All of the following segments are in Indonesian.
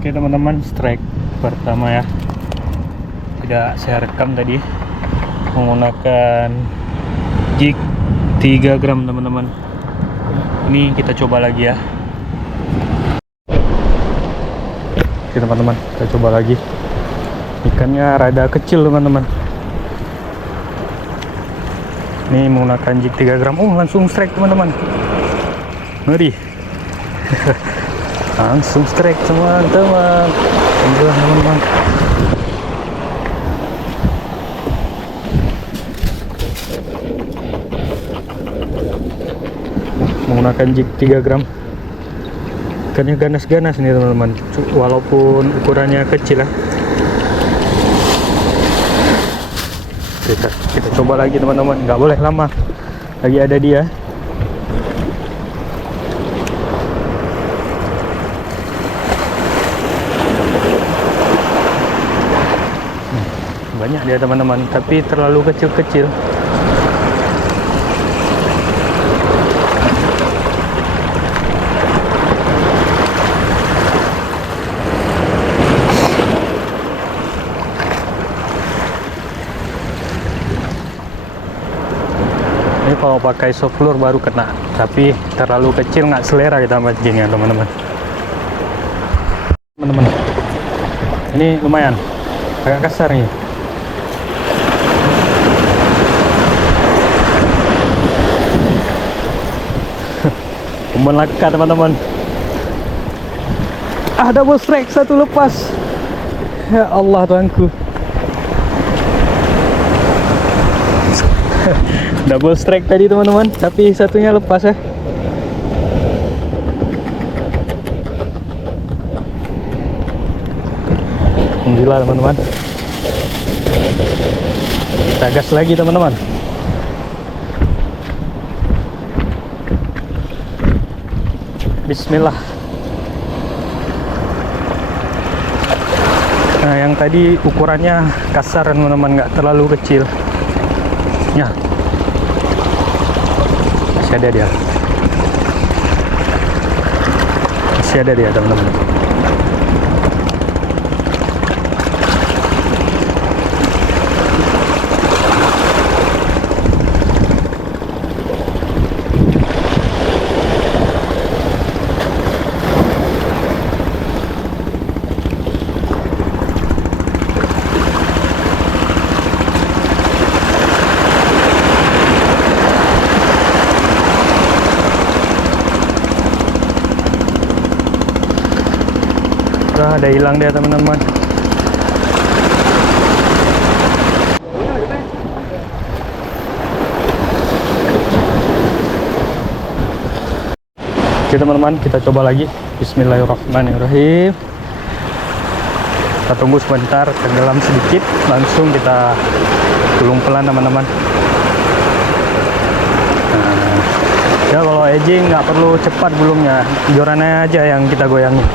Oke teman-teman, strike pertama ya. Tidak saya rekam tadi, menggunakan jig 3 gram teman-teman. Ini kita coba lagi ya. Oke teman-teman, kita coba lagi. Ikannya rada kecil teman-teman. Ini menggunakan jig 3 gram. Oh, langsung strike teman-teman. Ngeri. Langsung strike teman-teman. Alhamdulillah teman-teman. Menggunakan jig 3 gram. Ikannya ganas-ganas nih teman-teman, walaupun ukurannya kecil ya. Kita coba lagi teman-teman, nggak boleh lama. Lagi ada dia. Banyak dia teman-teman, tapi terlalu kecil-kecil. Ini kalau pakai soft lure baru kena, tapi terlalu kecil nggak selera kita mancingnya teman-teman. Ini lumayan agak kasar nih. Umpan laka teman-teman. Double strike, satu lepas. Ya Allah Tuhanku. Double strike tadi teman-teman, tapi satunya lepas ya. Alhamdulillah teman-teman. Kita gas lagi teman-teman. Bismillah. Nah, yang tadi ukurannya kasar teman-teman, nggak terlalu kecil. Ya, masih ada dia. Masih ada dia teman-teman. Ada hilang dia teman-teman. Oke teman-teman, kita coba lagi. Bismillahirrahmanirrahim. Kita tunggu sebentar, tenggelam sedikit, langsung kita gulung pelan teman-teman. Nah, ya kalau edging nggak perlu cepat gulungnya, jorannya aja yang kita goyangin.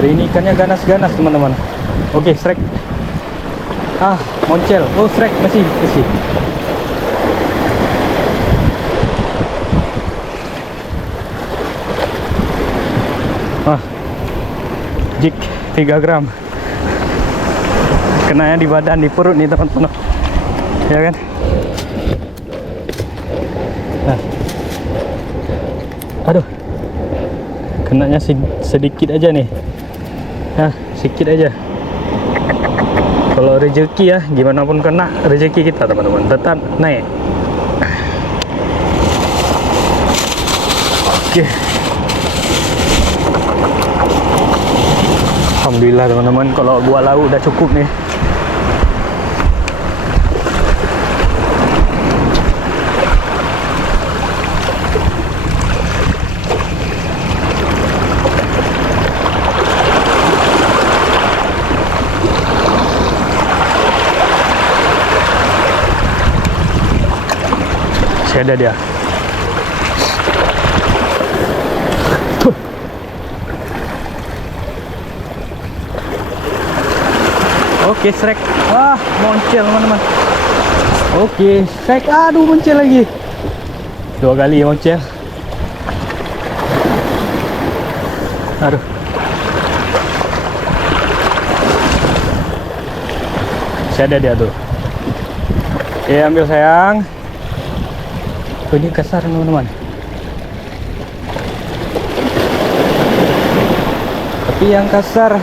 Hari ini ikannya ganas-ganas teman-teman. Oke, strike. Moncel. Oh, strike masih. Jig 3 gram. Kenanya di badan, di perut nih teman-teman. Ya kan? Aduh. Kenanya sedikit aja nih. Sedikit aja. Kalau rezeki ya, gimana pun kena rezeki kita teman-teman, tetap naik. Oke. Alhamdulillah teman-teman, kalau buat lauk udah cukup nih. Masih ada dia. Oke, strike. Wah, moncel teman-teman. Oke, strike. Aduh, moncel lagi. 2 kali moncel. Aduh. Masih ada dia tuh. Oke, ambil sayang. Oh, ini kasar teman-teman. Tapi yang kasar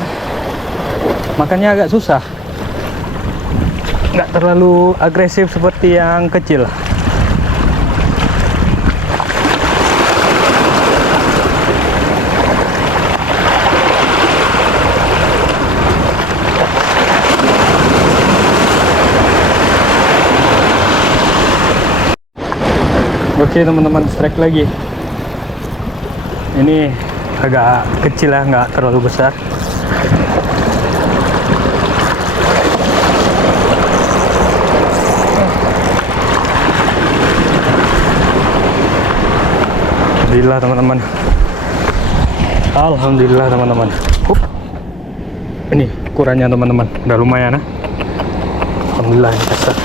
makannya agak susah. Nggak terlalu agresif seperti yang kecil. Oke teman-teman, strike lagi. Ini agak kecil lah, nggak terlalu besar. Alhamdulillah teman-teman. Alhamdulillah teman-teman. Ini ukurannya teman-teman, udah lumayan ya. Alhamdulillah ini kasar.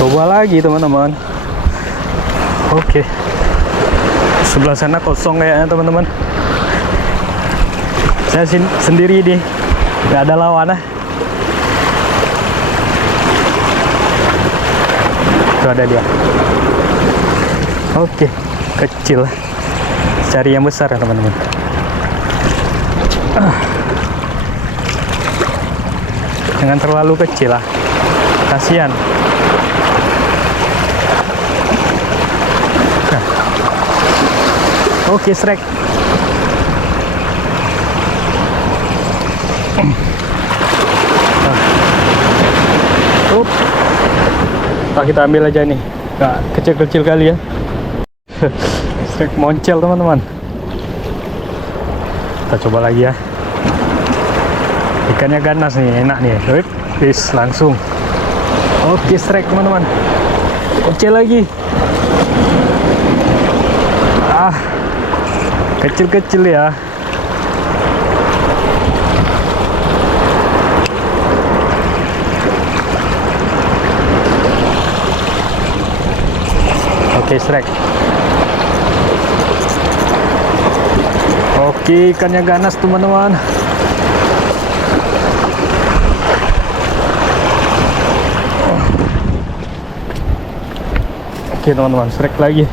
Coba lagi teman-teman. Oke. Sebelah sana kosong kayaknya teman-teman. Saya sendiri nih, nggak ada lawan. Itu ada dia. Oke, kecil. Cari yang besar ya teman-teman. Jangan terlalu kecil lah, kasihan. Oke, strike. Nah, kita ambil aja nih. Nggak kecil-kecil kali ya. Strike moncel teman-teman. Kita coba lagi ya. Ikannya ganas nih, enak nih. Bis langsung. Oke, strike teman-teman. Moncel lagi. Kecil-kecil ya. Oke, strike. Oke, ikannya ganas teman-teman. Oke teman-teman, strike lagi.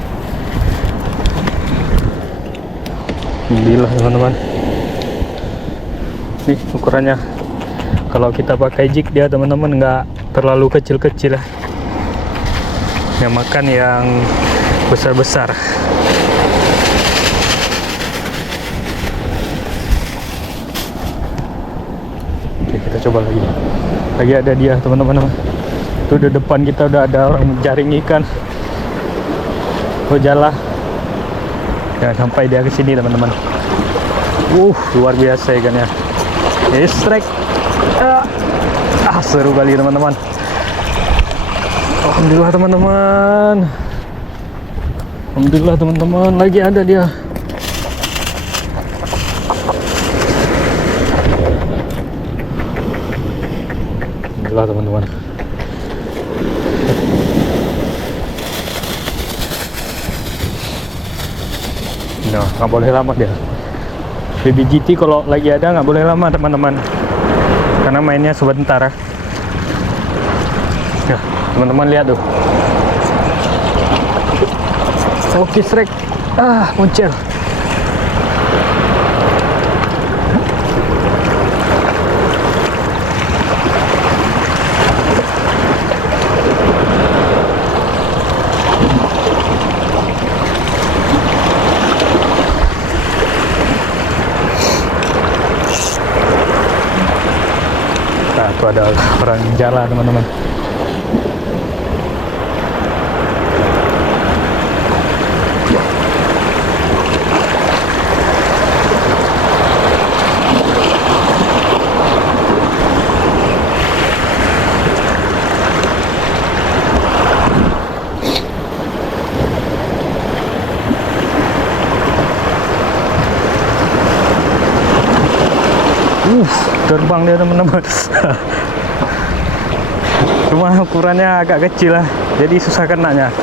Alhamdulillah teman-teman. Nih ukurannya. Kalau kita pakai jig dia teman-teman nggak terlalu kecil-kecil ya. Yang makan yang besar-besar. Oke, kita coba lagi. Lagi ada dia teman-teman. Itu di depan kita udah ada orang jaring ikan. Oh, jalah. Jangan sampai dia ke sini teman-teman. Luar biasa ikannya. Strike. Seru kali teman-teman. Alhamdulillah teman-teman. Alhamdulillah teman-teman, lagi ada dia. Alhamdulillah teman-teman. Nah, nggak boleh lama dia. BBGT kalau lagi ada nggak boleh lama teman-teman, karena mainnya sebentar ya. Ya, teman-teman lihat tuh. Oke, strike. Moncel. Nah, itu ada orang jalan teman-teman. Terbang dia teman-teman. Cuma ukurannya agak kecil lah, jadi susah kenanya.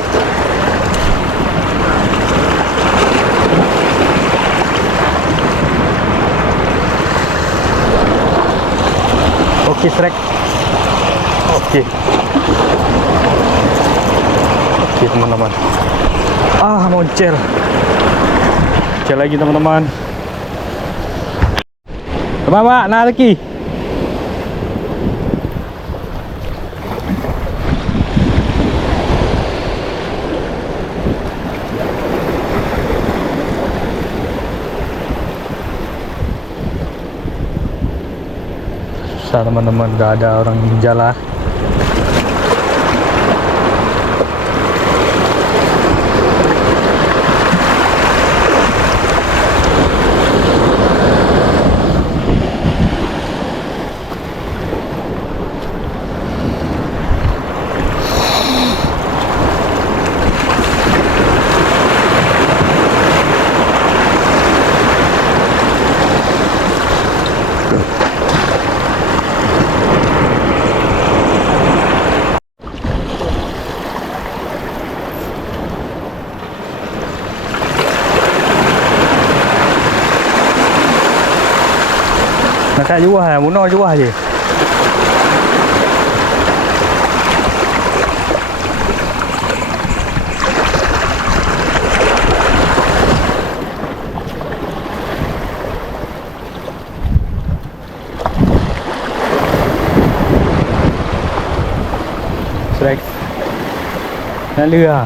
Oke, Shrek. Oke. Oke, teman-teman. Moncel. Oke lagi, teman-teman. Pak, nah lagi. Susah teman-teman, gak ada orang jalan. Nakak juah ya, Muno juah je. Shrek. Nak lừa.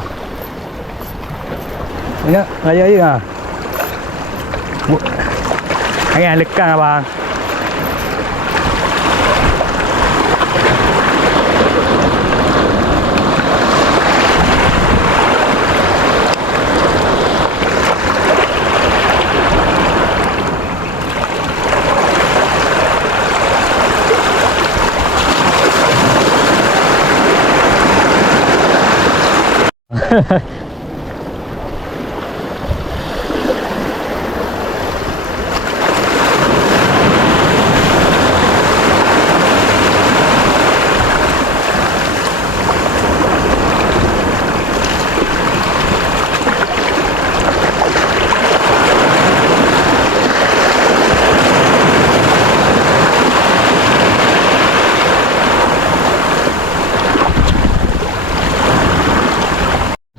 Ini ngaya ya. Anh lekang abang.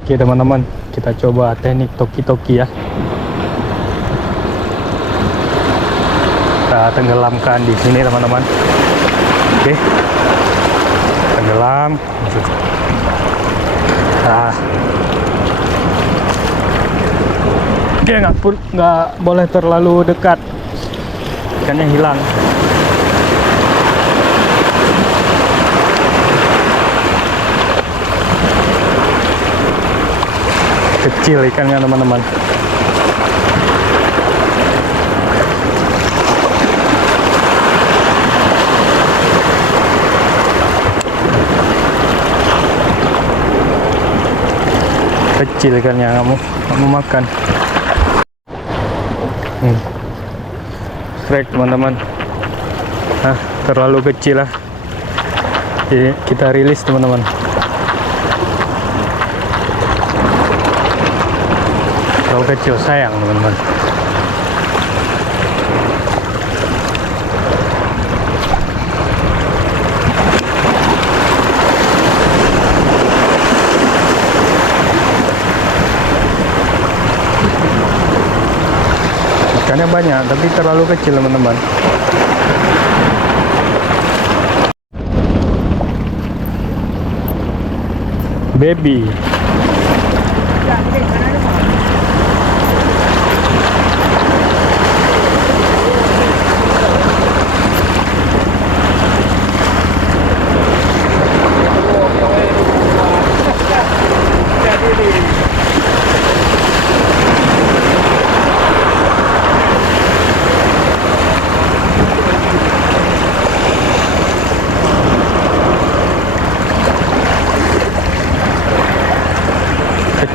Oke teman-teman, kita coba teknik toki-toki ya. Kita tenggelamkan di sini teman-teman. Oke, tenggelam. Oke, nggak boleh terlalu dekat, ikannya hilang. Kecil ikannya teman-teman. Kecil ikannya, nggak mau makan. Shrek teman-teman. Terlalu kecil lah. Jadi kita rilis teman-teman. Terlalu kecil, sayang teman-teman. Ikannya banyak tapi terlalu kecil teman-teman. Baby.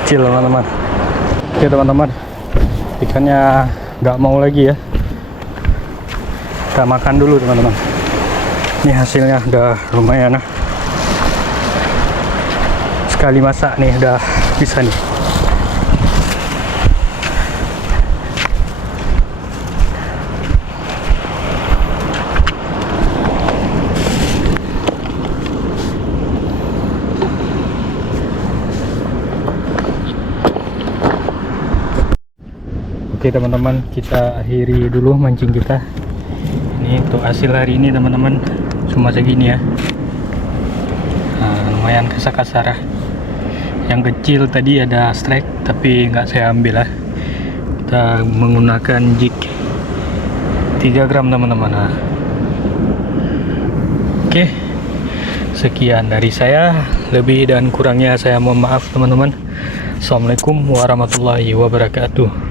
Kecil teman-teman. Oke teman-teman, ikannya nggak mau lagi ya. Kita makan dulu teman-teman. Ini hasilnya udah lumayan. Sekali masak nih udah bisa nih. Oke teman-teman, kita akhiri dulu mancing kita. Ini untuk hasil hari ini teman-teman, cuma segini ya. Nah, lumayan kasar-kasar. Yang kecil tadi ada strike tapi nggak saya ambil lah. Kita menggunakan jig 3 gram teman-teman. Nah. Oke, sekian dari saya. Lebih dan kurangnya saya mohon maaf teman-teman. Assalamualaikum warahmatullahi wabarakatuh.